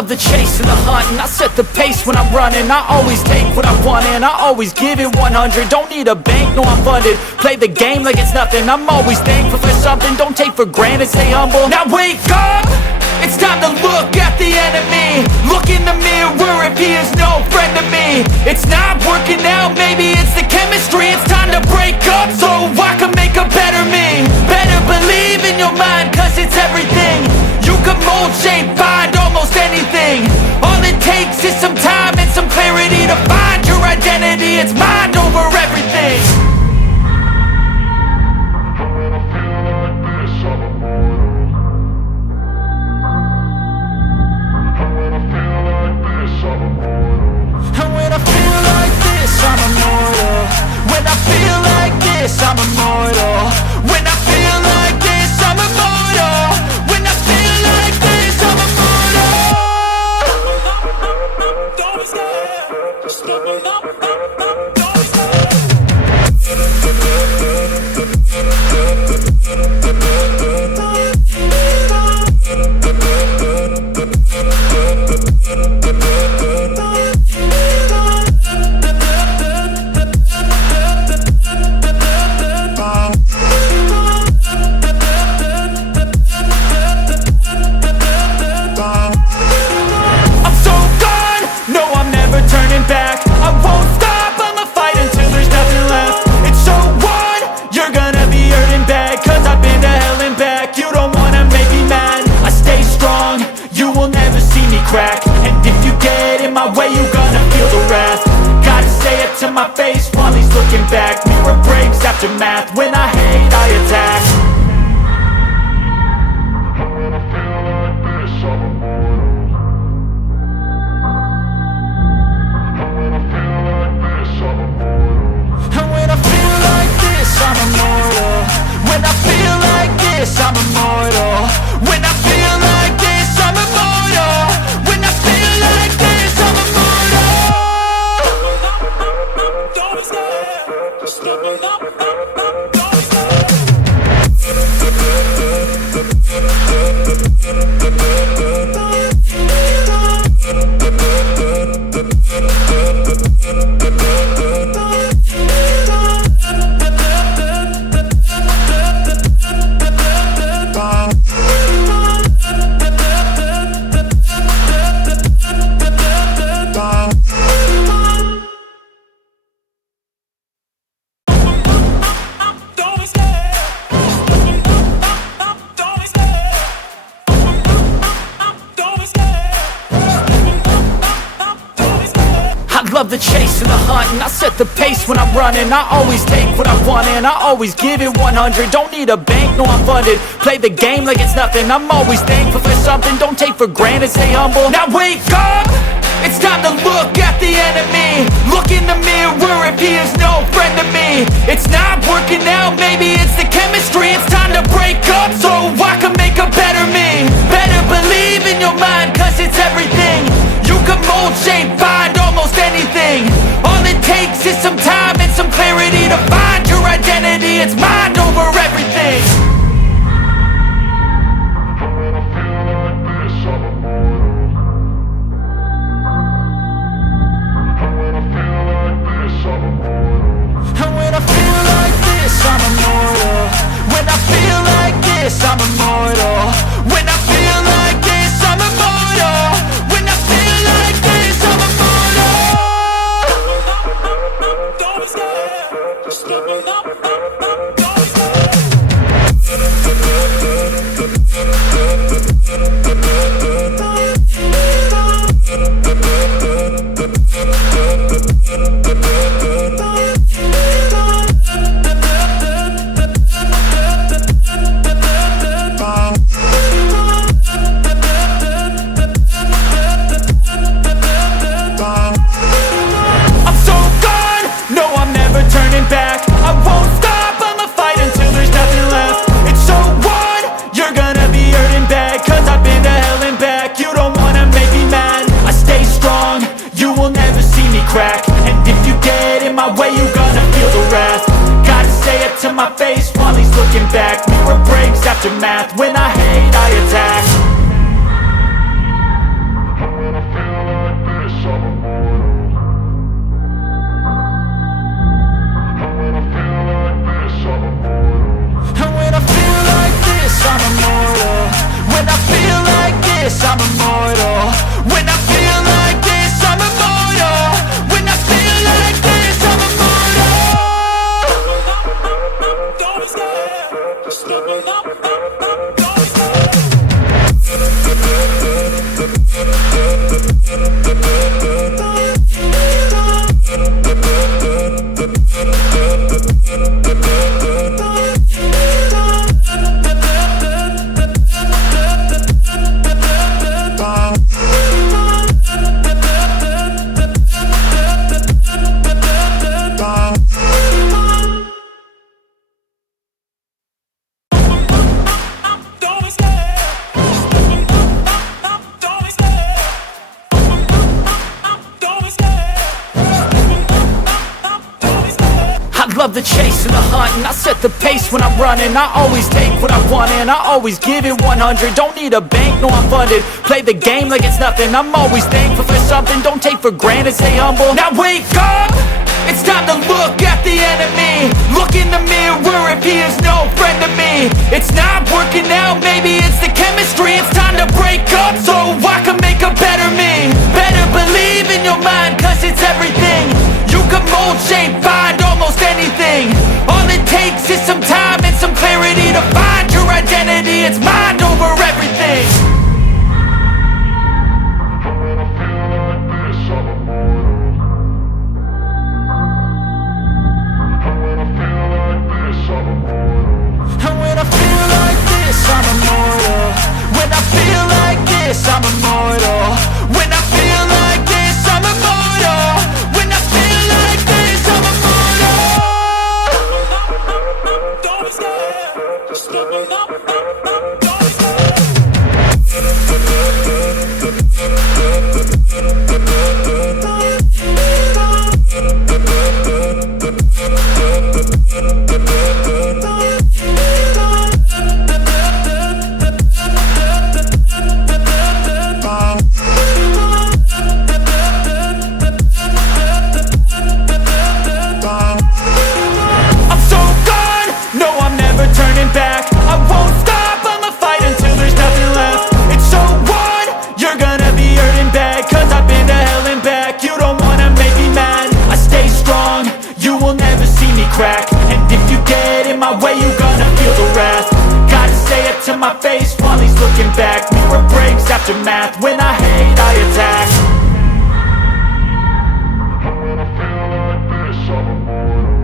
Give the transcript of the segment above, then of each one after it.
love the chase and the hunt, and I set the pace when I'm running. I always take what I want and I always give it 100. Don't need a bank, no I'm funded. Play the game like it's nothing. I'm always thankful for something. Don't take for granted, stay humble. Now wake up! It's time to look at the enemy. Look in the mirror if he is no friend to me. It's not working out, maybe it's the chemistry. It's time to break up so I can make a better me. Better believe in your mind, cause it's everything. You can mold, shape, find almost anything. All it takes is some time and some clarity to find your identity. It's mind over everything. I'm immortal. When I feel like this, I'm immortal. When I feel like this, I'm immortal. Don't be scared. Just open up. Don't be scared. Crack. And if you get in my way, you gonna feel the wrath. Gotta say it to my face while he's looking back. Mirror breaks after math. When I hate, I attack. When I feel like this, I'm immortal. When I feel like this, I'm immortal. And when I feel like this, I'm immortal. When I feel like this, I'm immortal. When I feel like this, I'm immortal. When I feel like this, I'm immortal. Don't be scared. Just open up. Don't be scared. Love the chase and the hunt, and I set the pace when I'm running. I always take what I want and I always give it 100. Don't need a bank, no I'm funded. Play the game like it's nothing. I'm always thankful for something. Don't take for granted, stay humble. Now wake up! It's time to look at the enemy. Look in the mirror if he is no friend to me. It's not working out, maybe it's the chemistry. It's time to break up so I can make a better me. Better believe in your mind, cause it's everything. You can mold, shape, find almost anything. All it takes is some time and some clarity to find your identity. It's mind over everything. When I feel like this, I'm immortal. When I feel like this, I'm immortal. And when I feel like this, I'm immortal. When I feel like this, I'm immortal. When I feel like this, I'm immortal. When I feel like this, I'm immortal. Don't be scared. Just open up. Don't be scared. Crack. And if you get in my way, you gonna feel the wrath. Gotta say it to my face while he's looking back. Mirror breaks after math. When I hate, I attack. this, I'm immortal. When I feel like this, I'm immortal. When I feel like this, I'm immortal. Don't be scared, just level up. Don't be scared. Love the chase and the hunt, and I set the pace when I'm running. I always take what I want and I always give it 100. Don't need a bank, no I'm funded. Play the game like it's nothing. I'm always thankful for something. Don't take for granted, stay humble. Now wake up! It's time to look at the enemy. Look in the mirror if he is no friend to me. It's not working out, maybe it's the chemistry. It's time to break up so I can make a better me. Better believe in your mind, cause it's everything. You can mold, shape, find almost anything. All it takes is some time and some clarity to find your identity. It's mind over everything. And when I feel like this, I'm immortal. When I feel like this, I'm immortal. When I feel like this, I'm immortal. When I feel like this, I'm immortal. Don't be scared, just level up. Don't be scared. And if you get in my way, you gonna feel the wrath. Gotta say it to my face while he's looking back. Mirror breaks after math. When I hate, I attack. And when I feel like this, I'm immortal.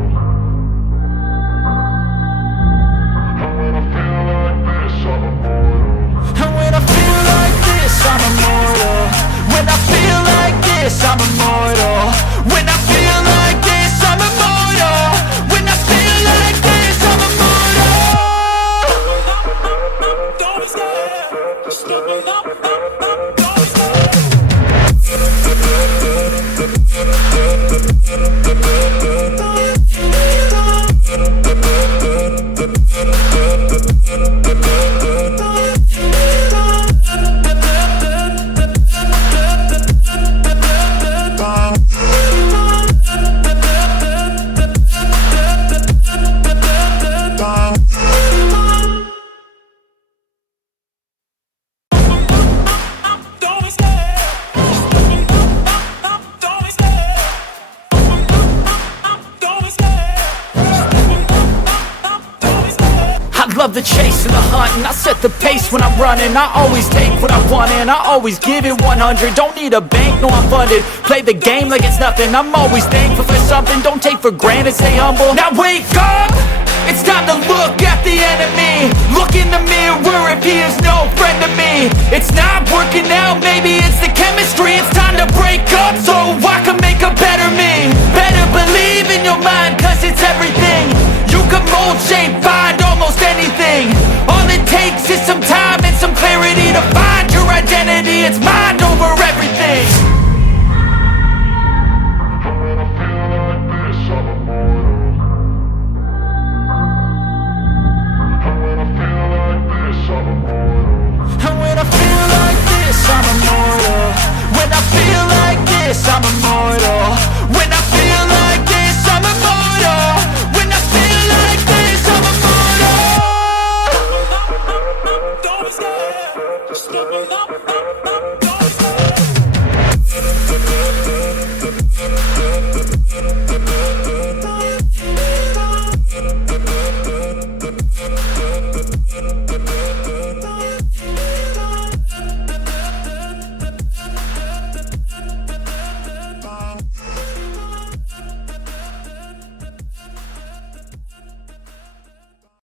And when I feel like this, I'm immortal. And when I feel like this, I'm immortal. When I feel like this, I'm immortal. When I feel like this, I'm immortal. When I feel like this, I'm immortal. Don't be scared, just level up. Don't be scared. Love the chase and the hunt, and I set the pace when I'm running. I always take what I want and I always give it 100. Don't need a bank, no I'm funded. Play the game like it's nothing. I'm always thankful for something. Don't take for granted, stay humble. Now wake up! It's time to look at the enemy. Look in the mirror if he is no friend to me. It's not working out, maybe it's the chemistry. It's time to break up so I can make a better me. Better believe in your mind, cause it's everything. You can mold, shape,